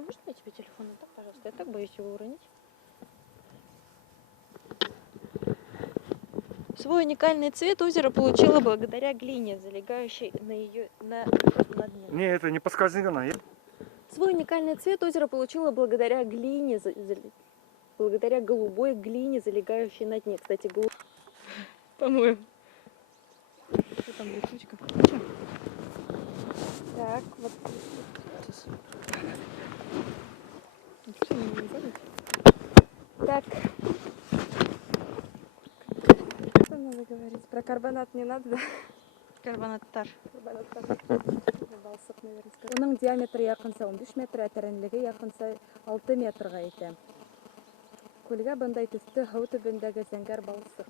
а можно я тебе телефон отдам, пожалуйста? Я так боюсь его уронить. Свой уникальный цвет озеро получило благодаря глине, залегающей на дне. Не, это не поскользно. Свой уникальный цвет озеро получило благодаря глине, благодаря голубой глине, залегающей на дне. Кстати, по-моему. Что там, летучка? Так, вот. Так. Что надо говорить? Про карбонат не надо, да? Карбонат тар. Карбонат тар. Балсық, наверное, скажу. Оның диаметрі яқынса 15 метр, тәренлігі яқынса 6 метрға еті. Көлге бұндай түсті хау түбіндегі зәңгәр балсық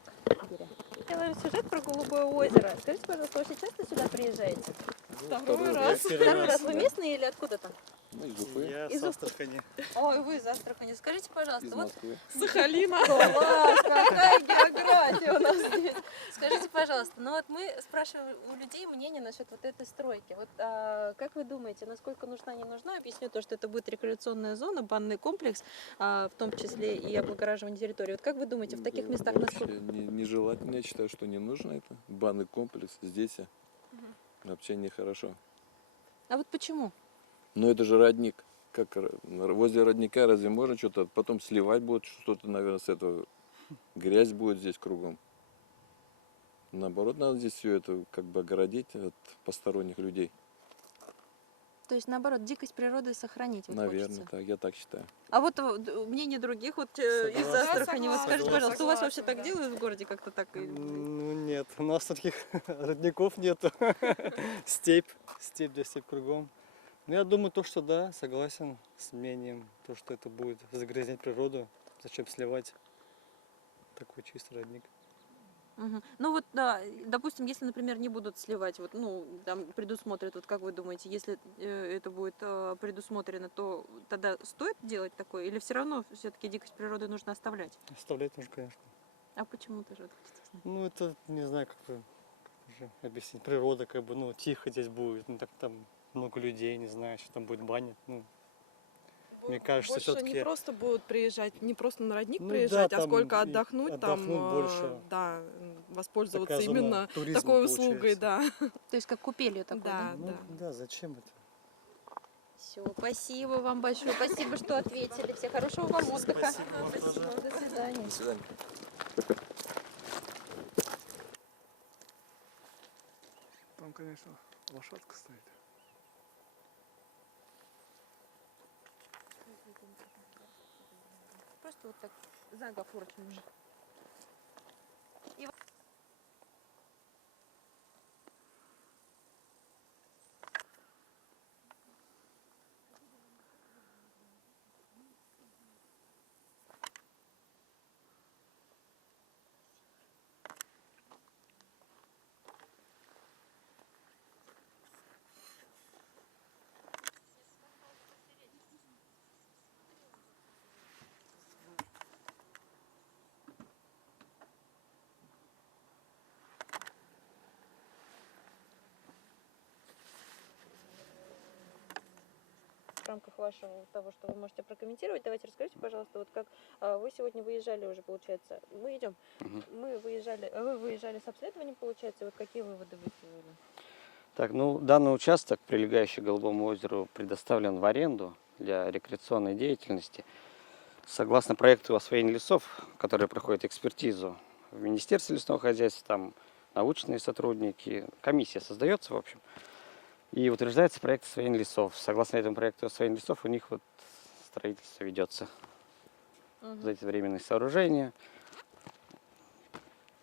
бере. Делаем сюжет про Голубое озеро. Скажите, пожалуйста, вы очень часто сюда приезжаете? Второй раз. Второй раз. Вы местные или откуда-то? Ну, из Уфы. Я из с Астрахани. Ой, вы из Астрахани. Скажите, пожалуйста, Из вот Москвы. Сахалина. класс, какая география у нас здесь. Скажите, пожалуйста, ну вот мы спрашиваем у людей мнение насчет вот этой стройки. Вот как вы думаете, насколько нужна, не нужна? Объясню то, что это будет рекреационная зона, банный комплекс, в том числе и облагораживание территории. Вот как вы думаете, в таких местах насколько? Нежелательно, я считаю, что не нужно это. Банный комплекс здесь вообще нехорошо. А вот почему? Но это же родник. Как возле родника разве можно что-то потом сливать будет что-то, наверное, с этого грязь будет здесь кругом. Наоборот, надо здесь все это как бы огородить от посторонних людей. То есть, наоборот, дикость природы сохранить. Вот Наверное, хочется. так, я так считаю. А вот мнение других, вот из Астрахани, вот скажите, Согласна, пожалуйста, у вас вообще согласна, так делают в городе как-то так? Ну нет, у нас таких родников нету. Степь кругом. Ну я думаю, то, что да, согласен с мнением, то, что это будет загрязнять природу. Зачем сливать такой чистый родник? Угу. Ну вот, да, допустим, если, например, не будут сливать, вот, ну, там предусмотрят, вот как вы думаете, если это будет предусмотрено, то тогда стоит делать такое, или все равно все-таки дикость природы нужно оставлять? Оставлять нужно, конечно. А почему тоже? Ну это, не знаю, как уже объяснить. Природа, как бы, ну, тихо здесь будет, ну, так там много людей, не знаю, что там будет баня, ну. Мне кажется, Больше все-таки не просто будут приезжать, не просто на родник Ну приезжать, да, а там сколько и отдохнуть, отдохнуть больше. да, воспользоваться Такая зона именно туризма такой услугой, получается. да. То есть как купелью такой, да? Да, ну, да. да, зачем это? Все, спасибо вам большое, спасибо, что ответили. Всего хорошего вам отдыха. Спасибо, до свидания. До свидания. Там, конечно, лошадка стоит. Просто вот так заоговорочно уже. В рамках вашего того, что вы можете прокомментировать, давайте расскажите, пожалуйста, вот как вы сегодня выезжали уже, получается, мы идем, вы выезжали с обследованием, получается, вот какие выводы вы сделали? Так, ну, данный участок, прилегающий к Голубому озеру, предоставлен в аренду для рекреационной деятельности. Согласно проекту освоения лесов, который проходит экспертизу в Министерстве лесного хозяйства, там научные сотрудники, комиссия создается, в общем, и утверждается проект освоения лесов. Согласно этому проекту освоения лесов, у них вот строительство ведется. За эти временные сооружения.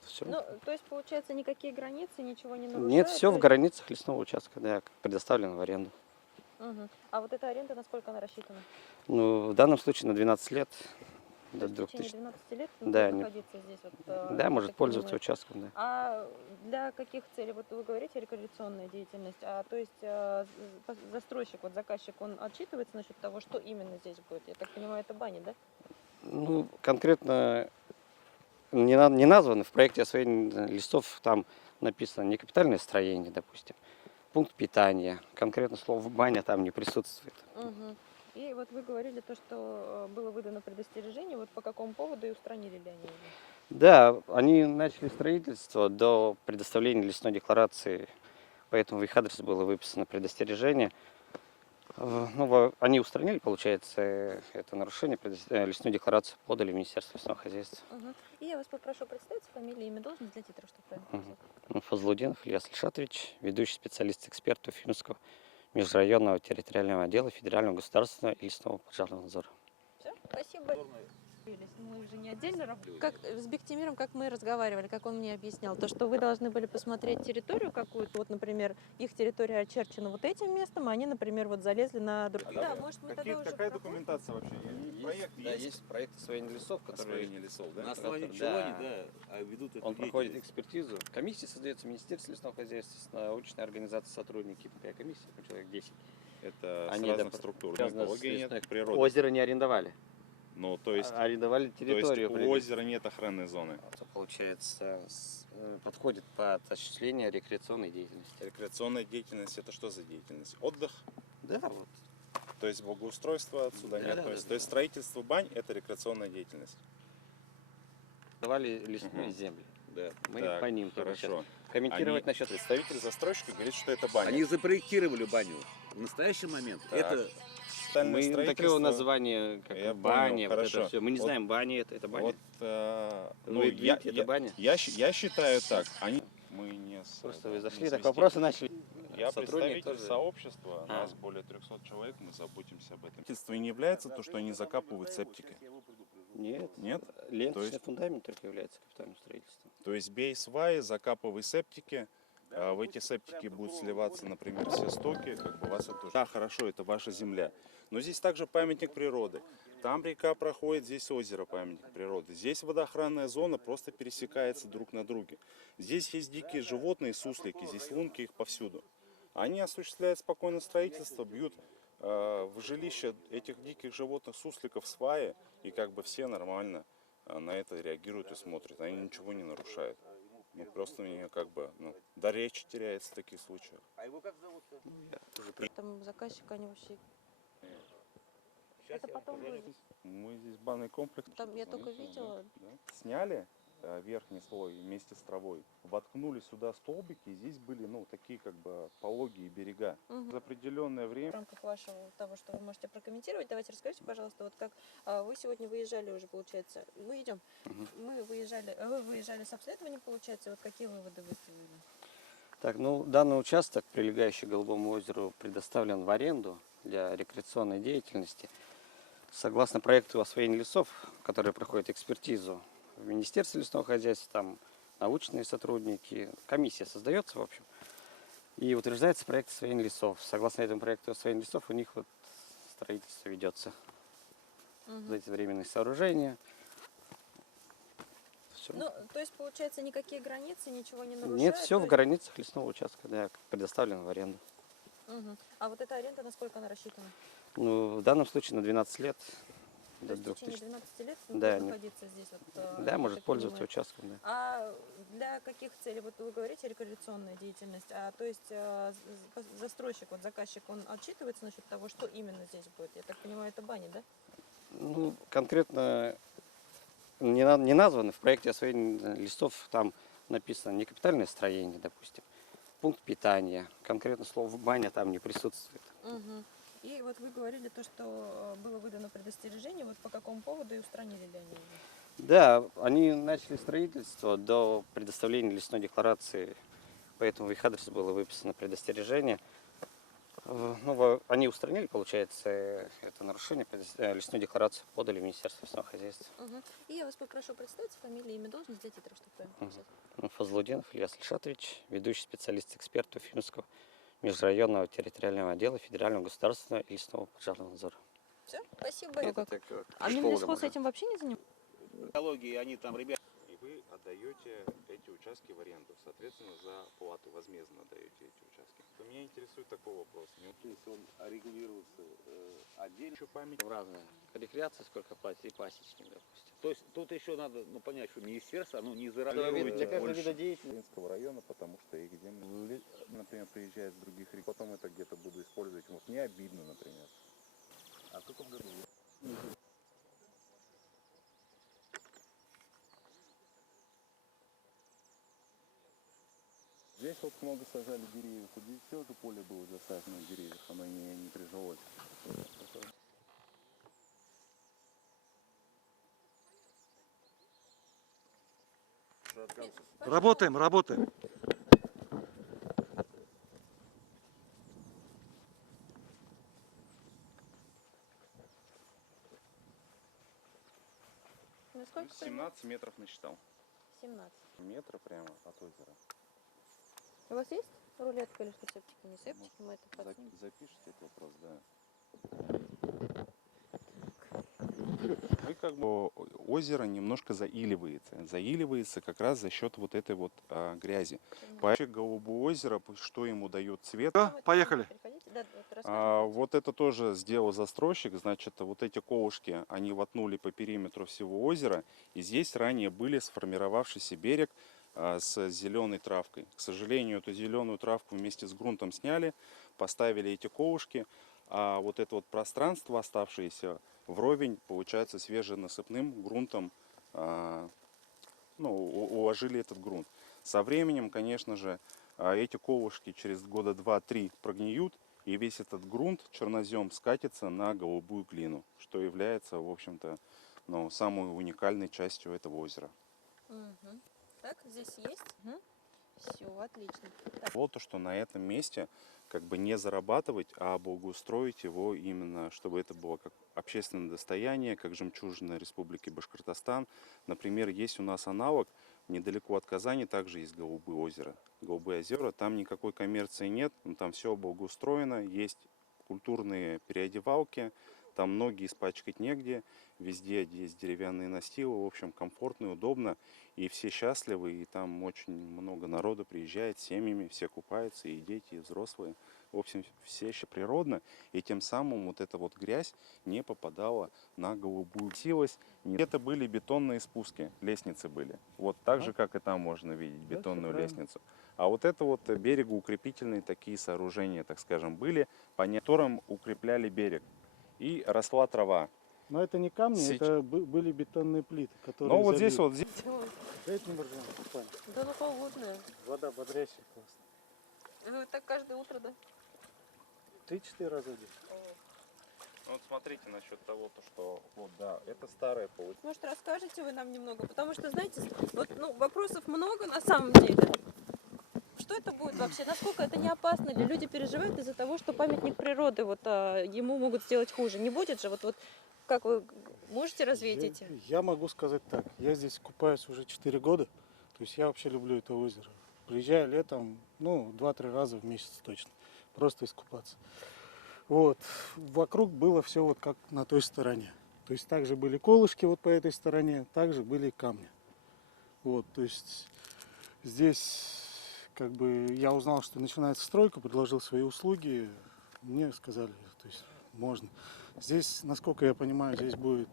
Всё. Ну, то есть, получается, никакие границы, ничего не нарушают? Нет, все то в есть- границах лесного участка, да, предоставлено в аренду. Мгм. А вот эта аренда, насколько она рассчитана? Ну, в данном случае на 12 лет. То До есть в течение 2000. 12 лет Да, будет не- находиться здесь? Вот, Да, я может так пользоваться понимаю. участком, да. А для каких целей? Вот вы говорите рекреационная деятельность, то есть застройщик, вот заказчик, он отчитывается насчет того, что именно здесь будет? Я так понимаю, это баня, да? Ну, конкретно не названы. В проекте освоения лесов там написано не капитальное строение, допустим, пункт питания. Конкретно слово баня там не присутствует. Угу. И вот вы говорили то, что было выдано предостережение, вот по какому поводу и устранили ли они его? Да, они начали строительство до предоставления лесной декларации, поэтому в их адрес было выписано предостережение. Ну, они устранили, получается, это нарушение, лесную декларацию подали в Министерство лесного хозяйства. Мгм. И я вас попрошу представиться, фамилия, имя, должность для титров, чтобы правильно Мгм. написать. Ну, Фазлудинов Ильяс Ильшатович, ведущий специалист-эксперт Уфимского межрайонного территориального отдела Федерального государственного и лесного пожарного надзора. Все, спасибо. Мы уже не отдельно работаем. Как с Бектимиром, как мы разговаривали, как он мне объяснял, то, что вы должны были посмотреть территорию какую-то, вот, например, их территория очерчена вот этим местом, а они, например, вот залезли на другие. Да, может, мы тогда уже Какая проходим? документация вообще? Проект Да, есть проект освоения лесов, который освоения лесов, да? На основании который, чего да, они, ведут эту он проходит деятельность? экспертизу. Комиссия создается в Министерстве лесного хозяйства, с научной организацией сотрудники, такая комиссия, там человек 10. Это Они, с разных да, структур. связано с Экология лесной- нет, природа. Озеро не арендовали. Ну, то есть, Арендовали территорию. у озера нет охранной зоны. Это, получается, подходит под осуществление рекреационной деятельности. Рекреационная деятельность это что за деятельность? Отдых? Да, вот. То есть благоустройство отсюда не Да, да, относится. да. То есть строительство бань это рекреационная деятельность. Давали лесные Мгм. земли. Да, мы Так, по ним только хорошо. сейчас. Комментировать насчет... Представитель застройщика говорит, что это баня. Они запроектировали баню. В настоящий момент Так. это Капитальное Мы такого строительство. название, как Я баня, понял, вот хорошо. это все. Мы не Вот- знаем, баня это баня. Вот, ну, Вы видите, это баня? я считаю так. Мы не с- Просто да, вы не зашли, с так вести. вопросы начали. Я Сотрудник представитель тоже. сообщества, А. нас более 300 человек, мы заботимся об этом. Строительство не является то, что они закапывают септики. Нет, Нет? ленточный есть- фундамент только является капитальным строительством. То есть бей сваи, закапывай септики, а в эти септики будут сливаться, например, все стоки, как бы вас это тоже. Да, хорошо, это ваша земля. Но здесь также памятник природы. Там река проходит, здесь озеро, памятник природы. Здесь водоохранная зона просто пересекается друг на друге. Здесь есть дикие животные, суслики, здесь лунки, их повсюду. Они осуществляют спокойно строительство, бьют в жилище этих диких животных, сусликов, сваи, и как бы все нормально на это реагируют и смотрят. Они ничего не нарушают. Ну, просто мне как бы, до речи теряется в таких случаях. Там заказчик, они вообще... Это потом будет. Мы здесь банный комплекс. Там я только Смотрите, видела. да. Сняли верхний слой вместе с травой, воткнули сюда столбики, и здесь были, такие как бы пологие берега. Мгм. За определенное В время. рамках вашего того, что вы можете прокомментировать, давайте расскажите, пожалуйста, вот как вы сегодня выезжали уже, получается, мы идем, вы выезжали с обследованием, получается, вот какие выводы выставили? Так, данный участок, прилегающий к Голубому озеру, предоставлен в аренду для рекреационной деятельности. Согласно проекту освоения лесов, который проходит экспертизу в Министерстве лесного хозяйства, там научные сотрудники, комиссия создается, в общем, и утверждается проект освоения лесов. Согласно этому проекту освоения лесов, у них вот строительство ведется. Мгм. Вот эти временные сооружения. Всё. Ну, то есть, получается, никакие границы, ничего не нарушают? Нет, все то в есть- границах лесного участка, да, предоставлено в аренду. Мгм. А вот эта аренда, насколько она рассчитана? Ну, в данном случае на 12 лет. То До есть в течение 2000. 12 лет Да, будет нет. находиться здесь? Вот, Да, я может так пользоваться понимаю. участком, да. А для каких целей? Вот вы говорите рекреационная деятельность, то есть застройщик, вот заказчик, он отчитывается насчет того, что именно здесь будет? Я так понимаю, это баня, да? Ну, конкретно не названо. В проекте освоения лесов там написано не капитальное строение, допустим, пункт питания. Конкретно слово баня там не присутствует. Мгм. И вот вы говорили то, что было выдано предостережение, вот по какому поводу и устранили ли они его? Да, они начали строительство до предоставления лесной декларации, поэтому в их адрес было выписано предостережение. Они устранили, получается, это нарушение, лесную декларацию подали в Министерство лесного хозяйства. Мгм. И я вас попрошу представиться, фамилия, имя, должность для титров, чтобы правильно Мгм. написать. Фазлудинов Ильяс Ильшатович, ведущий специалист-эксперт Уфимского межрайонного территориального отдела Федерального государственного и лесного пожарного надзора. Все, спасибо. А школа Минлесхоз можно. этим вообще не занимается? экологии, они там, ребята, И вы отдаете эти участки в аренду, соответственно, за плату возмездно отдаете эти участки. Меня интересует такой вопрос. если он регулируется отдельно. Еще память. Разные. Рекреация сколько платит и пасечник, допустим. То есть тут еще надо понять, что министерство, оно не Для изолирует каждого больше. вида деятельности. Ленинского района, потому что их земли, например, приезжают с других рек, потом это где-то буду использовать. Вот мне обидно, например. А в каком году? Здесь вот много сажали деревьев, вот здесь тоже поле было засажено деревьев, оно не прижилось. Работаем, работаем. Ну, сколько 17 метров насчитал. 17. Метра прямо от озера. У вас есть рулетка или что, септики? Не септики, мы это подснимем. Запишите этот вопрос, да. Вы как бы озеро немножко заиливается. Заиливается как раз за счет вот этой вот грязи. Вообще Голубое озеро, что ему дает цвет? Поехали. Приходите, да, вот рассказывайте. Вот это тоже сделал застройщик. Значит, вот эти колышки, они воткнули по периметру всего озера. И здесь ранее были сформировавшийся берег с зеленой травкой. К сожалению, эту зеленую травку вместе с грунтом сняли, поставили эти колышки. А вот это вот пространство, оставшееся вровень, получается, свеженасыпным грунтом, уложили этот грунт. Со временем, конечно же, эти колышки через года 2-3 прогниют, и весь этот грунт, чернозем, скатится на голубую глину, что является, в общем-то, самой уникальной частью этого озера. Мгм. Так, здесь есть? Все, отлично. Так, Вот то, что на этом месте как бы не зарабатывать, а благоустроить его именно, чтобы это было как общественное достояние, как жемчужина Республики Башкортостан. Например, есть у нас аналог недалеко от Казани, также есть Голубые озера. Голубые озера, там никакой коммерции нет, там все благоустроено, есть культурные переодевалки, там ноги испачкать негде, везде есть деревянные настилы, в общем, комфортно и удобно, и все счастливы, и там очень много народу приезжает с семьями, все купаются, и дети, и взрослые. В общем, все еще природно, и тем самым вот эта вот грязь не попадала на голубую. Силась. Это были бетонные спуски, лестницы были. Вот так же, как и там можно видеть бетонную лестницу. А вот это вот берегоукрепительные такие сооружения, так скажем, были, по которым укрепляли берег. И росла трава. Но это не камни, это были бетонные плиты, которые Но вот забили. здесь вот... Дайте маржан, купаем. да ну холодная. Вода бодрящая, классно. Вы так каждое утро, да? 3-4 раза в день. Вот смотрите насчет того, что вот да, это старая получается. Может, расскажете вы нам немного? Потому что, знаете, вот, вопросов много на самом деле. Что это будет вообще? Насколько это не опасно? Или люди переживают из-за того, что памятник природы, ему могут сделать хуже? Не будет же? Вот как вы можете развеять эти? Я могу сказать так. Я здесь купаюсь уже 4 года. То есть я вообще люблю это озеро. Приезжаю летом, 2-3 раза в месяц точно. Просто искупаться. Вот. Вокруг было все вот как на той стороне. То есть также были колышки вот по этой стороне, также были камни. Вот, то есть здесь как бы я узнал, что начинается стройка, предложил свои услуги. Мне сказали, то есть можно. Здесь, насколько я понимаю, здесь будет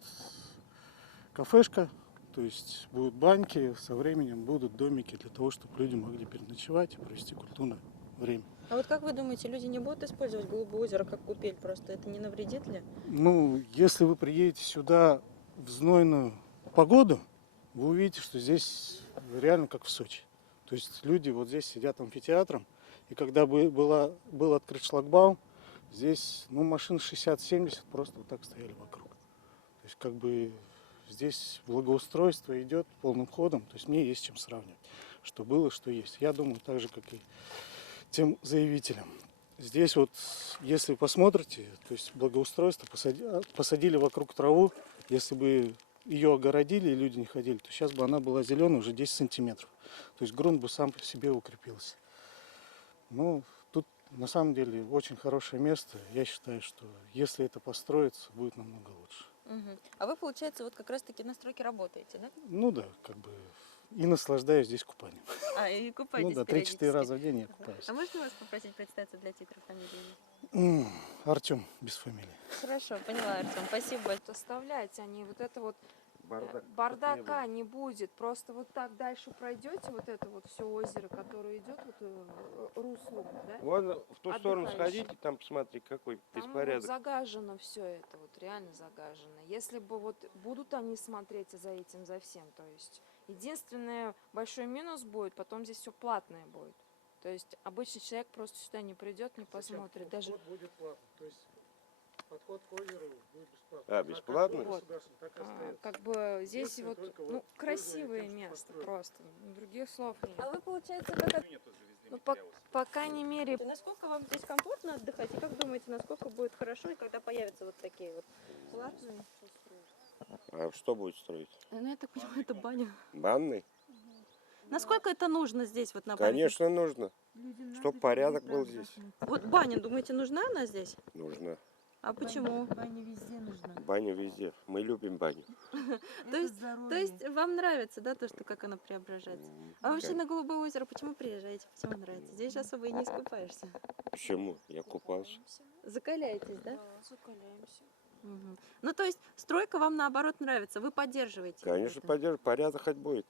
кафешка, то есть будут баньки, со временем будут домики для того, чтобы люди могли переночевать и провести культурное время. А вот как вы думаете, люди не будут использовать Голубое озеро как купель просто? Это не навредит ли? Если вы приедете сюда в знойную погоду, вы увидите, что здесь реально как в Сочи. То есть люди вот здесь сидят амфитеатром, и когда был открыт шлагбаум, здесь машин 60-70 просто вот так стояли вокруг. То есть как бы здесь благоустройство идет полным ходом, то есть мне есть чем сравнивать, что было, что есть. Я думаю, так же, как и тем заявителям. Здесь вот, если посмотрите, то есть благоустройство, посадили вокруг траву, если бы ее огородили и люди не ходили, то сейчас бы она была зеленая уже 10 сантиметров. То есть грунт бы сам по себе укрепился. Тут на самом деле очень хорошее место. Я считаю, что если это построится, будет намного лучше. Угу. А вы, получается, вот как раз-таки на стройке работаете, да? Да, как бы и наслаждаюсь здесь купанием. И купаетесь 3-4 периодически. раза в день я купаюсь. А можно вас попросить представиться для титров фамилии? Артем, без фамилии. Хорошо, поняла, Артем. Спасибо большое. Оставлять они вот это вот Бардака не будет. Просто вот так дальше пройдете, вот это вот все озеро, которое идет вот руслом, да? Вон в ту сторону Отдыхающий. сходите, там посмотри, какой Там вот беспорядок. загажено все это, вот реально загажено. Если бы вот будут они смотреть за этим, за всем, то есть единственный большой минус будет, потом здесь все платное будет. То есть обычный человек просто сюда не придет, не посмотрит. Даже Вход будет платный, то есть подход к озеру будет бесплатный. А, бесплатный? Вот. Так и остается. как бы здесь Единственное, вот, только ну, вот красивое пользуясь тем, что место построили. просто. Других слов нет. А вы, получается, как... Ну, по крайней мере, Насколько вам здесь комфортно отдыхать? И как думаете, насколько будет хорошо, и когда появятся вот такие вот платные? А что будет строить? Ну, я так понимаю, это баня. Банный? Насколько это нужно здесь, вот на Конечно, нужно. Чтоб порядок был здесь. Вот баня, думаете, нужна она здесь? Нужно. А почему? Баня везде нужна. Баня везде. Мы любим баню. То есть вам нравится, да, то, что как она преображается? А вообще на Голубое озеро почему приезжаете? Почему нравится? Здесь же особо и не искупаешься. Почему? Я купался. Закаляетесь, да? закаляемся. Мгм. Ну, то есть стройка вам наоборот нравится, вы поддерживаете? Конечно, это? поддерживаю. Порядок хоть будет.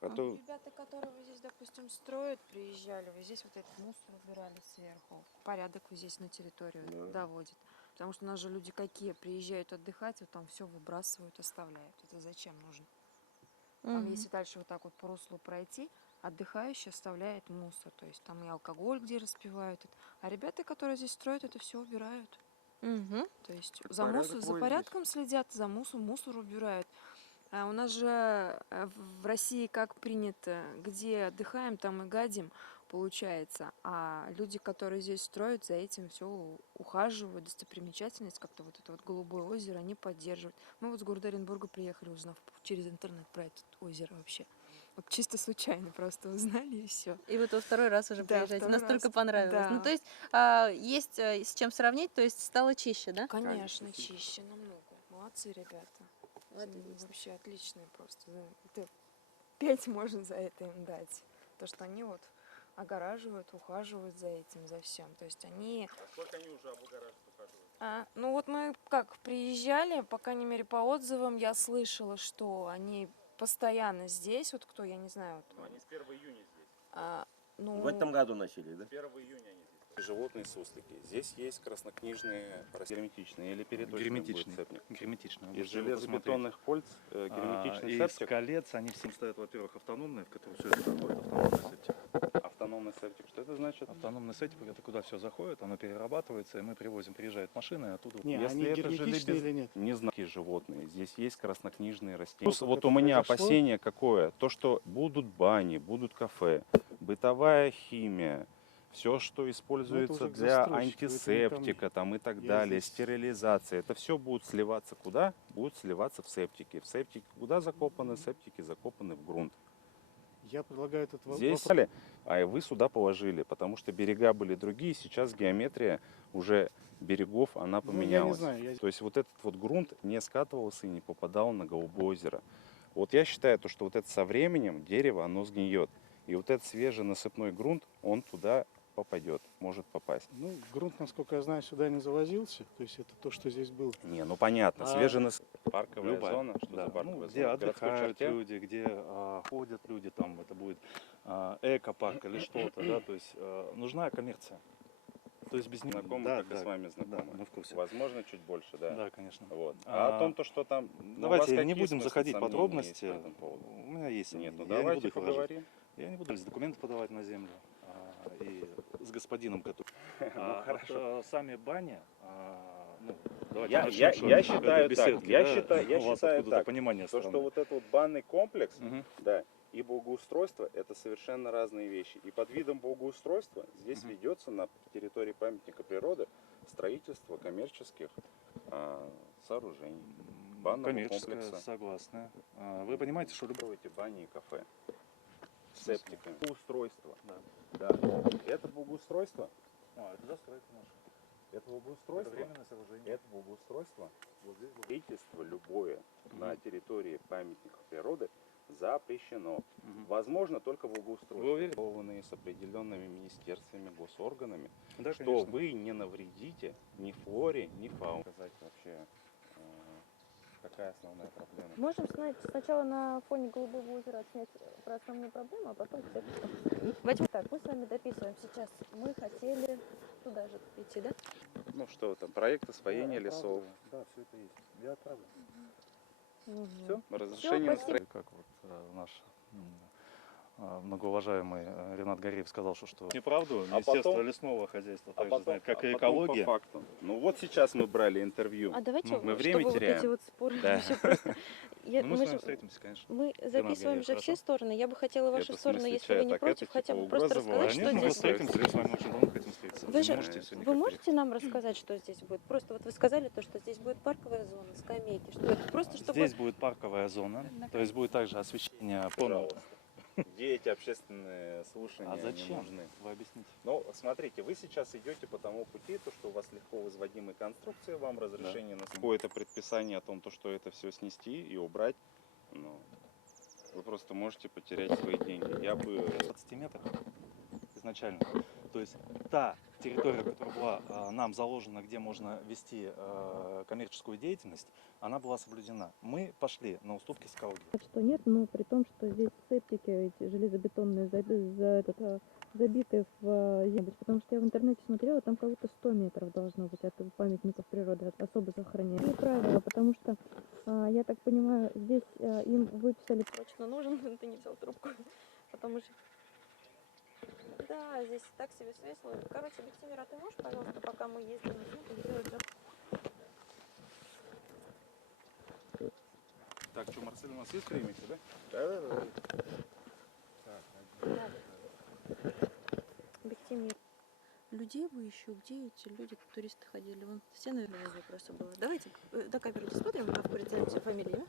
А то Ребята, которые вот здесь, допустим, строят, приезжали, вот здесь вот этот мусор убирали сверху. Порядок вот здесь на территорию доводит. Потому что у нас же люди какие, приезжают отдыхать, вот там все выбрасывают, оставляют. Это зачем нужно? Там, Мгм. если дальше вот так вот по руслу пройти, отдыхающий оставляет мусор. То есть там и алкоголь где распивают. А ребята, которые здесь строят, это все убирают. Мгм. То есть Так за, порядок за будет здесь. порядком следят, за мусор убирают. А у нас же в России как принято, где отдыхаем, там и гадим, получается. А люди, которые здесь строят, за этим все ухаживают, достопримечательность, как-то вот это вот Голубое озеро, они поддерживают. Мы вот с города Оренбурга приехали, узнав через интернет про это озеро вообще. Вот чисто случайно просто узнали и все. И вот во второй раз уже Да, приезжаете, второй настолько раз. понравилось. Да. Ну, то есть есть с чем сравнить, то есть стало чище, да? Конечно, чище намного. Молодцы ребята. Вообще отличные просто. Это 5 можно за это им дать. То, что они вот огораживают, ухаживают за этим, за всем. То есть они... А сколько они уже облагораживают, ухаживают? Ну вот мы как приезжали, по крайней мере по отзывам я слышала, что они постоянно здесь, вот кто, я не знаю. Вот, Ну, они с 1 июня здесь. в этом году начали, да? 1 июня они здесь. Животные суслики. Здесь есть краснокнижные герметичные или переточные Герметичный. будет септик. Герметичный. Из железобетонных кольц герметичный Из септик. колец они все стоят, во-первых, автономные, в которые все это заходит, автономный септик. Автономный септик. Что это значит? Автономный септик, это куда все заходит, оно перерабатывается, и мы привозим, приезжают машины, и оттуда... Не, Если они это герметичные или нет? Не знаю, какие животные. Здесь есть краснокнижные растения. Просто Вот это у меня произошло? опасение какое? То, что будут бани, будут кафе, бытовая химия, все, что используется уже к для застройщику, это не ко антисептика там и так Я далее, здесь- стерилизация, это все будет сливаться куда? Будет сливаться в септики. В септики куда закопаны? Септики закопаны в грунт. Я предлагаю этот Здесь, вопрос. а и вы сюда положили, потому что берега были другие, сейчас геометрия уже берегов, она Ну, я не поменялась. знаю, То есть вот этот вот грунт не скатывался и не попадал на Голубое озеро. Вот я считаю, то, что вот это со временем дерево, оно сгниет. И вот этот свежий насыпной грунт, он туда попадет, может попасть. Ну, грунт, насколько я знаю, сюда не завозился. То есть это то, что здесь было. Не, ну понятно, свежий парковая Любая, зона, что да, за парковая ну, где зона? В городской отдыхают черте? люди, где ходят люди, там это будет эко-парк или что-то, да, то есть нужна коммерция. То есть без них... Знакомы, да, как и да, с вами да, знакомы. мы в курсе. Возможно, чуть больше, да. Да, конечно. Вот. А о том, то, что там... ну, у Давайте вас не какие, будем в смысле, заходить в сомнения подробности. есть по этому поводу? У меня есть Нет, ну сомнения, я не давайте буду их выражать. поговорим. Я не буду документы подавать на землю и с господином, который... хорошо. Сами бани, ну, давайте Я начнем, что считаю это так, беседки, я да, считаю у вас так, откуда-то понимание то, что странное. вот этот вот банный комплекс, Мгм. да, и благоустройство — это совершенно разные вещи. И под видом благоустройства здесь ведется на территории памятника природы строительство коммерческих сооружений, банного Коммерческое, комплекса. согласна. Вы понимаете, что любое... Строите бани и кафе с септиками. Благоустройство. Да. Да. Это благоустройство. Это застройка наша. Это благоустройство. Это временное сооружение. Это благоустройство. Строительство любое на территории памятника природы запрещено. Возможно, только благоустройство. Вы уверены? Согласованные с определенными министерствами, госорганами, Да, что конечно. вы не навредите ни флоре, ни фауне. Сказать вообще, какая основная проблема? Можем сначала на фоне Голубого озера отснять про основную проблему, а потом все. Возьмем так, мы с вами дописываем сейчас. Мы хотели туда же идти, да? Ну что там, проект освоения лесов. Да, все это есть. Я отправлю. Все? Разрешение на спасибо. Как вот наш многоуважаемый Ренат Гареев сказал, что неправду. А Министерство потом- лесного хозяйства А также потом- знает, как а и потом экология. по факту. Ну вот сейчас мы брали интервью. А давайте, мы чтобы время вот теряем. эти вот споры Да. всё просто... Ну, мы с мы вами же- встретимся, конечно. Мы записываем Гареев, же все хорошо. стороны. Я бы хотела вашу Это в сторону, смысле, если чё, вы не так против, это, хотя типа, бы просто угроза была? рассказать, что Конечно, мы здесь будет. встретимся, я с вами очень давно хотим встретиться. Вы же- можете сегодня Вы как-то можете нам рассказать, что здесь будет? Просто вот вы сказали то, что здесь будет парковая зона, скамейки. Что это? Просто чтобы... Здесь будет парковая зона, то есть будет также освещение по Где эти общественные слушания А они зачем? нужны? Вы объясните. Ну, смотрите, вы сейчас идете по тому пути, то, что у вас легко возводимые конструкции, вам разрешение на какое-то предписание о том, то, что это все снести и убрать. Ну, вы просто можете потерять свои деньги. Я бы... 20 метров изначально. То есть та территория, которая была нам заложена, где можно вести коммерческую деятельность, она была соблюдена. Мы пошли на уступки с экологией. Что нет, но при том, что здесь септики эти железобетонные забиты в землю. Потому что я в интернете смотрела, там как будто 100 метров должно быть от памятников природы, особо сохраняют. И правило, потому что, я так понимаю, здесь им выписали срочно нужен, ты не взял трубку, потому что... Да, здесь так себе свесело. Короче, Бектимир, а ты можешь, пожалуйста, пока мы ездим, сделать Так, что, Марсель, у нас есть время еще, да? Бектимир. Людей вы еще, где эти люди, туристы ходили? Вон все, наверное, возле просто было. Давайте до камеры смотрим, а представите фамилию, имя?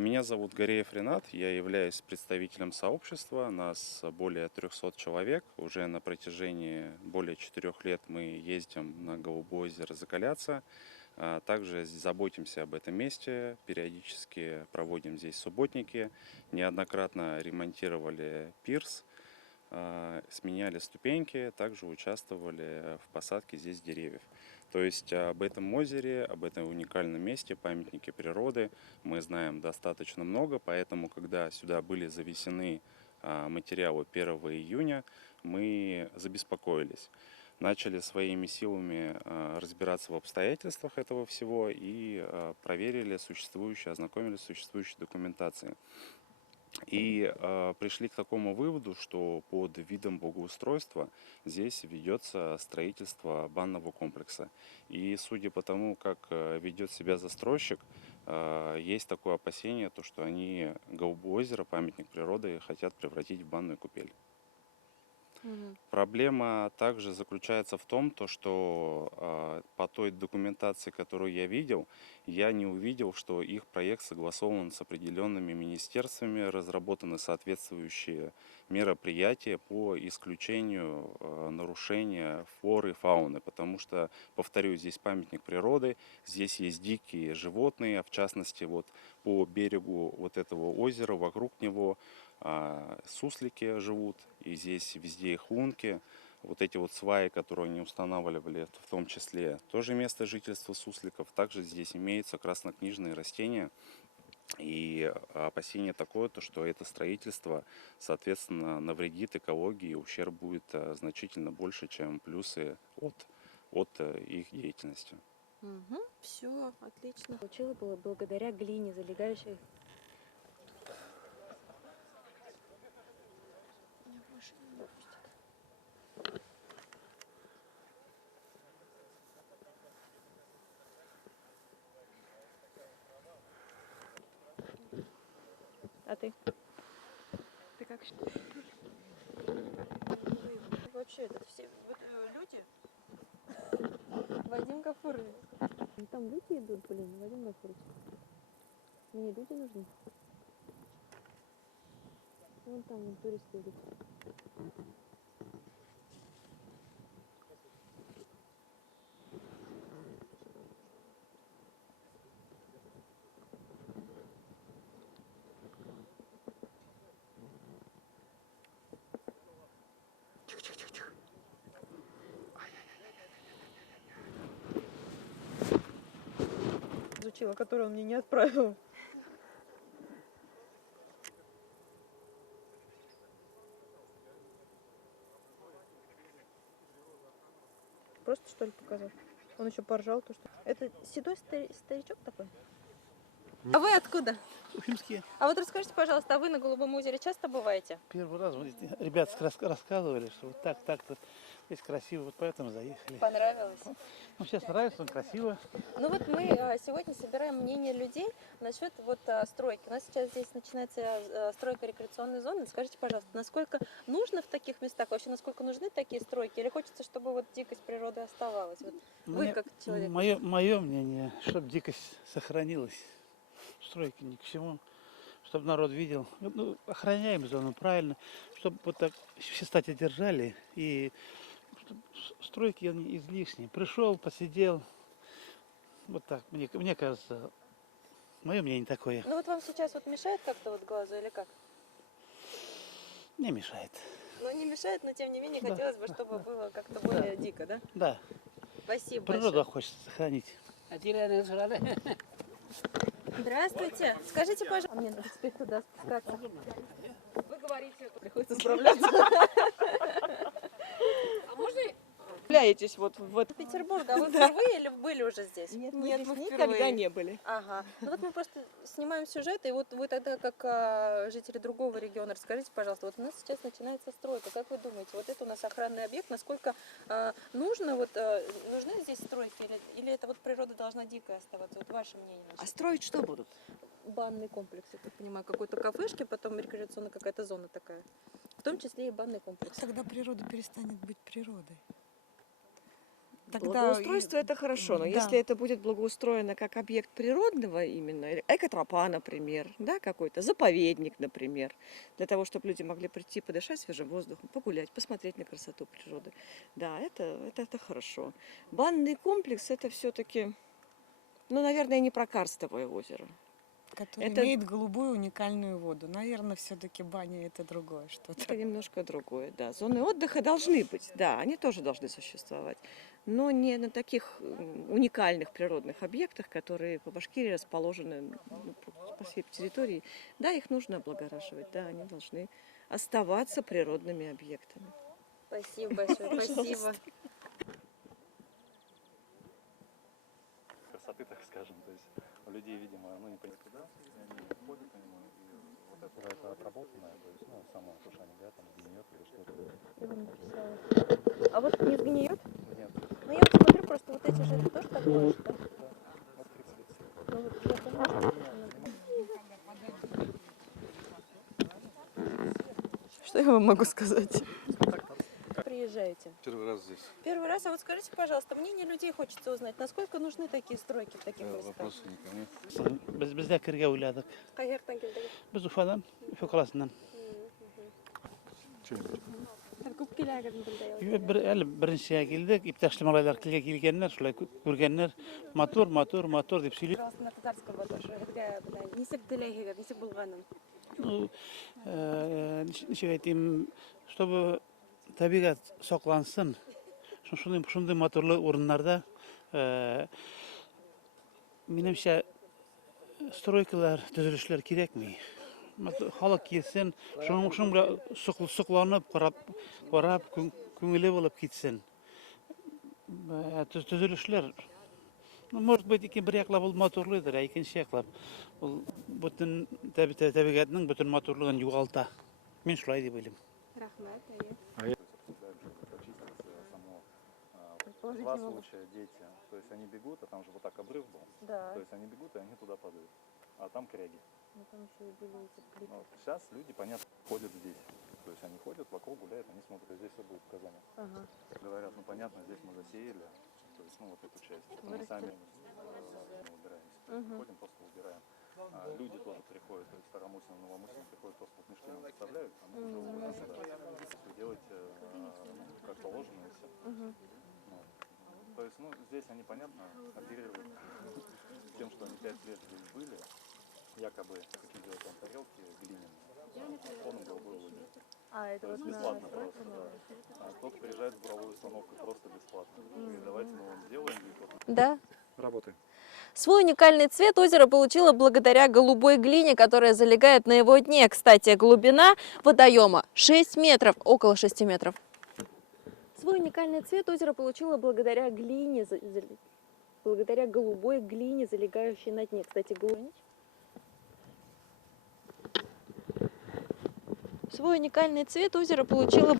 Меня зовут Гареев Ренат, я являюсь представителем сообщества, нас более 300 человек. Уже на протяжении более 4 лет мы ездим на Голубое озеро закаляться. Также заботимся об этом месте, периодически проводим здесь субботники, неоднократно ремонтировали пирс, сменяли ступеньки, также участвовали в посадке здесь деревьев. То есть об этом озере, об этом уникальном месте, памятнике природы мы знаем достаточно много, поэтому когда сюда были завезены материалы 1 июня, мы забеспокоились. Начали своими силами разбираться в обстоятельствах этого всего и проверили существующие, ознакомились с существующей документацией. И пришли к такому выводу, что под видом благоустройства здесь ведется строительство банного комплекса. И судя по тому, как ведет себя застройщик, есть такое опасение, то, что они Голубое озеро, памятник природы, хотят превратить в банную купель. Проблема также заключается в том, то, что по той документации, которую я видел, я не увидел, что их проект согласован с определенными министерствами, разработаны соответствующие мероприятия по исключению нарушения флоры и фауны. Потому что, повторюсь, здесь памятник природы, здесь есть дикие животные, в частности, вот по берегу вот этого озера, вокруг него суслики живут, и здесь везде их лунки. Вот эти вот сваи, которые они устанавливали, в том числе, тоже место жительства сусликов. Также здесь имеются краснокнижные растения. И опасение такое, то, что это строительство, соответственно, навредит экологии, и ущерб будет значительно больше, чем плюсы от их деятельности. Все, отлично. Получила было благодаря глине, залегающей. А ты? Ты как считаешь? Вообще, это все люди. Вадим Гафурович. Там люди идут, блин, Вадим Гафурович. Мне люди нужны. Вон там вон, туристы идут. получила, который он мне не отправил. Просто что ли показал? Он еще поржал, то что. Это седой старичок такой? А вы откуда? Уфимские. А вот расскажите, пожалуйста, а вы на Голубом озере часто бываете? Первый раз вот ребята рассказывали, что вот так-то здесь красиво, вот поэтому заехали. Понравилось? Ну, сейчас нравится, он красиво. Ну вот мы сегодня собираем мнение людей насчет вот стройки. У нас сейчас здесь начинается стройка рекреационной зоны. Скажите, пожалуйста, насколько нужно в таких местах, вообще насколько нужны такие стройки? Или хочется, чтобы вот дикость природы оставалась? Вот вы как человек. Мое мнение, чтобы дикость сохранилась. Стройки ни к чему. Чтобы народ видел. Ну, охраняем зону, правильно. Чтобы вот так все стати держали. И стройки они излишние. Пришел, посидел. Вот так, мне кажется, мое мнение такое. Ну вот вам сейчас вот мешает как-то вот глазу или как? Не мешает. Ну не мешает, но тем не менее Да, хотелось бы, чтобы было как-то более дико, да? Да. Спасибо Природу большое. хочется сохранить. Здравствуйте. Скажите, пожалуйста, мне надо теперь туда спускаться. Вы говорите, Приходится справляться. а можно Являетесь вот в Петербурге, а вы впервые или были уже здесь? Нет, мы впервые. никогда не были. Ага. Ну вот мы просто снимаем сюжет, и вот вы тогда, как жители другого региона, расскажите, пожалуйста, вот у нас сейчас начинается стройка. Как вы думаете, вот это у нас охранный объект, насколько нужно, нужны здесь стройки, или это вот природа должна дикая оставаться? Вот ваше мнение. А строить что будут? Банный комплекс, я так понимаю, какой-то кафешки, потом рекреационная какая-то зона такая. В том числе и банный комплекс. Тогда природа перестанет быть природой. Тогда Благоустройство это хорошо, но Да. если это будет благоустроено как объект природного именно, или экотропа, например, да, какой-то заповедник, например, для того, чтобы люди могли прийти, подышать свежим воздухом, погулять, посмотреть на красоту природы, да, это хорошо. Банный комплекс это все-таки, ну, наверное, не про карстовое озеро. который это- имеет голубую уникальную воду. Наверное, все-таки баня это другое что-то. Это немножко другое, да. Зоны отдыха должны быть, да, они тоже должны существовать, но не на таких уникальных природных объектах, которые по Башкирии расположены по всей территории. Да, их нужно облагораживать, да, они должны оставаться природными объектами. Спасибо большое, спасибо. Красоты, так скажем. То есть у людей, видимо, ну не понятно, куда они ходят по нему, и вот это отработанное, то есть, ну, само, то, что они говорят, там гниет или что-то. А вот не сгниет? Нет, Ну я вот смотрю, просто вот эти же это тоже такое же, да? вот 30 лет. Ну вот я понимаю, Что я вам могу сказать? приезжаете. Первый раз здесь. Первый раз, а вот скажите, пожалуйста, мнение людей хочется узнать, насколько нужны такие стройки в таких местах? Вопросы не ко мне. Bizde kirga uyladik. Қай жақтан келдіңіз? Biz Ufadan, Ufa қаласынан. Көп келәгін білді. Біріншіге келдік, иптәшлі малайлар тілге келгеннер, шулай көргеннер, мотор деп сөйлейді. Пожалуйста, на татарском вот тоже. Нисек теләгегез, нисек булганын? Ну, ничек айтайын, чтобы табиғат саклансын, шундай моторлы орындарда, менімше, стройкалар, төзелешләр кирәкми. Халык келсен, шуның белән сокланып, карап, күңеле булып китсен. Төзелешләр, может быть, бер яклап ул моторлыдыр, ә икенче яклап ул бүтән табигатьнең бүтән моторлыгын югалта. Мин шулай дип уйлыйм. Рахмат, Два случая дети, то есть они бегут, а там же вот так обрыв был, Да. то есть они бегут и они туда падают, а там кряги. Ну там еще и были эти клипы. Ну, сейчас люди, понятно, ходят здесь, то есть они ходят вокруг, гуляют, они смотрят, здесь все будет указания. Ага. Говорят, ну понятно, здесь мы засеяли, то есть, ну вот эту часть, мы сами убираемся, ходим, просто убираем. А люди тоже приходят, то есть Старомусина, Новомусина приходят, просто вот мешки нам выставляют, а мы уже уходим сюда. Все делать как положено и все. То есть, ну, здесь они, понятно, оперируют тем, что они 5 лет здесь были, якобы какие-то там тарелки глиняные, фоном голубой воде. А, это То вот есть бесплатно просто, да. А кто-то приезжает с буровой установкой просто бесплатно. И давайте мы вам сделаем здесь вот. Да? Работаем. Свой уникальный цвет озеро получило благодаря голубой глине, которая залегает на его дне. Кстати, глубина водоема 6 метров, около 6 метров. Свой уникальный цвет озеро получило благодаря глине, благодаря голубой глине, залегающей на дне. Кстати, свой уникальный цвет озеро получило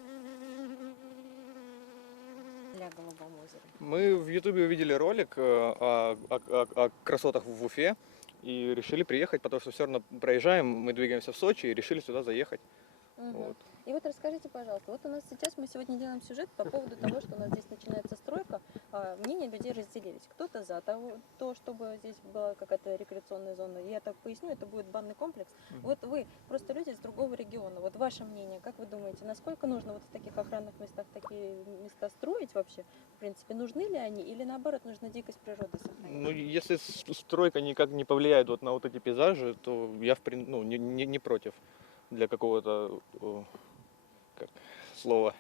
для голубого озера. Мы в Ютубе увидели ролик о красотах в Уфе и решили приехать, потому что все равно проезжаем, мы двигаемся в Сочи и решили сюда заехать. Вот. И вот расскажите, пожалуйста, вот у нас сейчас, мы сегодня делаем сюжет по поводу того, что у нас здесь начинается стройка, мнения людей разделились. Кто-то за то, чтобы здесь была какая-то рекреационная зона. Я так поясню, это будет банный комплекс. Вот вы, просто люди из другого региона, вот ваше мнение, как вы думаете, насколько нужно вот в таких охранных местах такие места строить вообще? В принципе, нужны ли они или наоборот нужно дикость природы сохранить? Ну, если стройка никак не повлияет вот на вот эти пейзажи, то я не против для какого-то слова.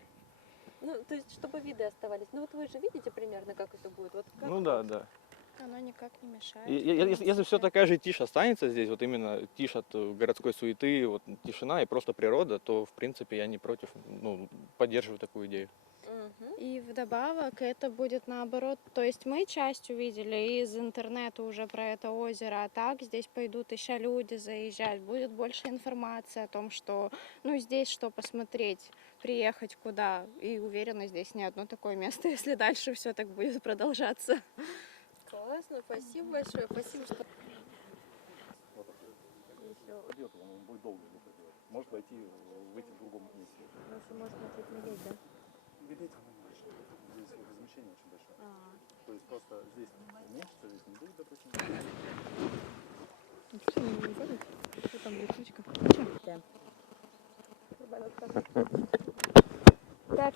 Ну, то есть, чтобы виды оставались. Ну, вот вы же видите примерно, как это будет? Вот как Ну да, да. оно никак не мешает. Если все такая же тишь останется здесь, вот именно тишь от городской суеты, вот тишина и просто природа, то в принципе я не против, ну, поддерживаю такую идею. И вдобавок это будет наоборот, то есть мы часть увидели из интернета уже про это озеро, а так здесь пойдут еще люди заезжать, будет больше информации о том, что, ну, здесь что посмотреть, приехать куда, и уверена, здесь не одно такое место, если дальше все так будет продолжаться. Классно, спасибо большое, спасибо, что... Он будет долго может войти, выйти в другом месте. Может начать медведь, да? Медведь здесь размещение очень большое. То есть просто здесь уменьшится, здесь не будет, допустим. Что не вылезает? Что там, летучка? Так.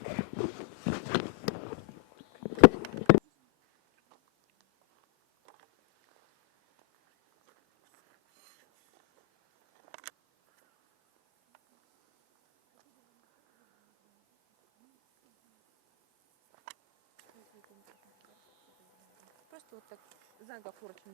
Просто вот так заговорочно.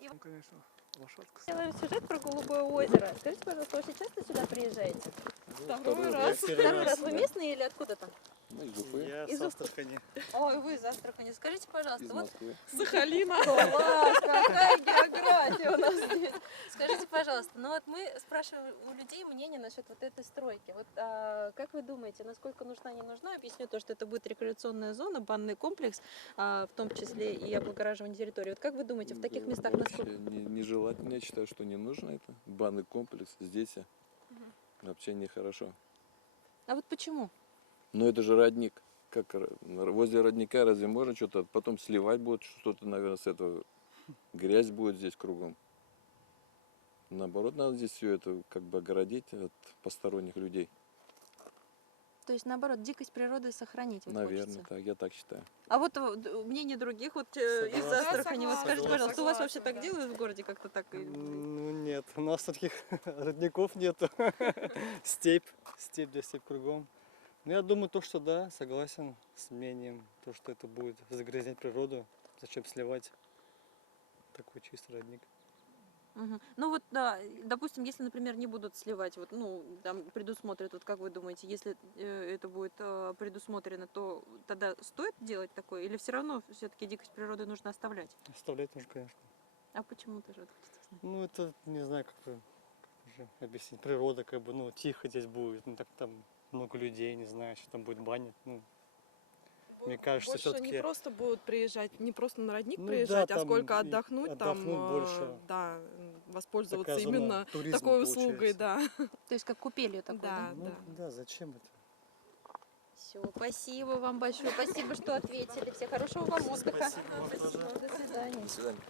И Ну, конечно, лошадка. делаем сюжет про Голубое озеро. Скажите, пожалуйста, вы очень часто сюда приезжаете? Второй раз. Второй раз. Вы местные или откуда-то? Из Уфы. Я Из с Астрахани. Ой, вы из Астрахани. Скажите, пожалуйста, Из вот Москвы. Сахалина. класс, какая география у нас здесь. Скажите, пожалуйста, ну вот мы спрашиваем у людей мнение насчет вот этой стройки. Вот как вы думаете, насколько нужна, не нужна? Объясню то, что это будет рекреационная зона, банный комплекс, в том числе и облагораживание территории. Вот как вы думаете, в таких местах Вообще насколько... нежелательно, я считаю, что не нужно это. Банный комплекс здесь вообще нехорошо. А вот почему? Но это же родник. Как возле родника разве можно что-то потом сливать будет что-то, наверное, с этого грязь будет здесь кругом. Наоборот, надо здесь все это как бы огородить от посторонних людей. То есть, наоборот, дикость природы сохранить. Вот Наверное, хочется. так, я так считаю. А вот мнение других, вот из Астрахани, вот скажите, согласен. пожалуйста, у вас вообще так делают в городе как-то так? Ну нет, у нас таких родников нету. Степь да степь кругом. Ну я думаю, то, что да, согласен с мнением, то, что это будет загрязнять природу. Зачем сливать такой чистый родник? Ну вот, да, допустим, если, например, не будут сливать, вот, ну, там предусмотрят, вот как вы думаете, если это будет предусмотрено, то тогда стоит делать такое, или все равно все-таки дикость природы нужно оставлять? Оставлять нужно, конечно. А почему тоже вот хочется знать? Ну это, не знаю, как уже объяснить, природа как бы, ну, тихо здесь будет, ну, так там много людей, не знаю, что там будет баня, ну. Мне кажется, Больше все-таки... не просто будут приезжать, не просто на родник Ну приезжать, да, а там сколько и отдохнуть, там, больше. да, воспользоваться Такая зона именно туризма такой услугой, получается. да. То есть как купелью такой, да? Ну, да, зачем это? Все, спасибо вам большое, спасибо, что ответили. Всего хорошего вам отдыха. Спасибо вам тоже. До свидания. До свидания.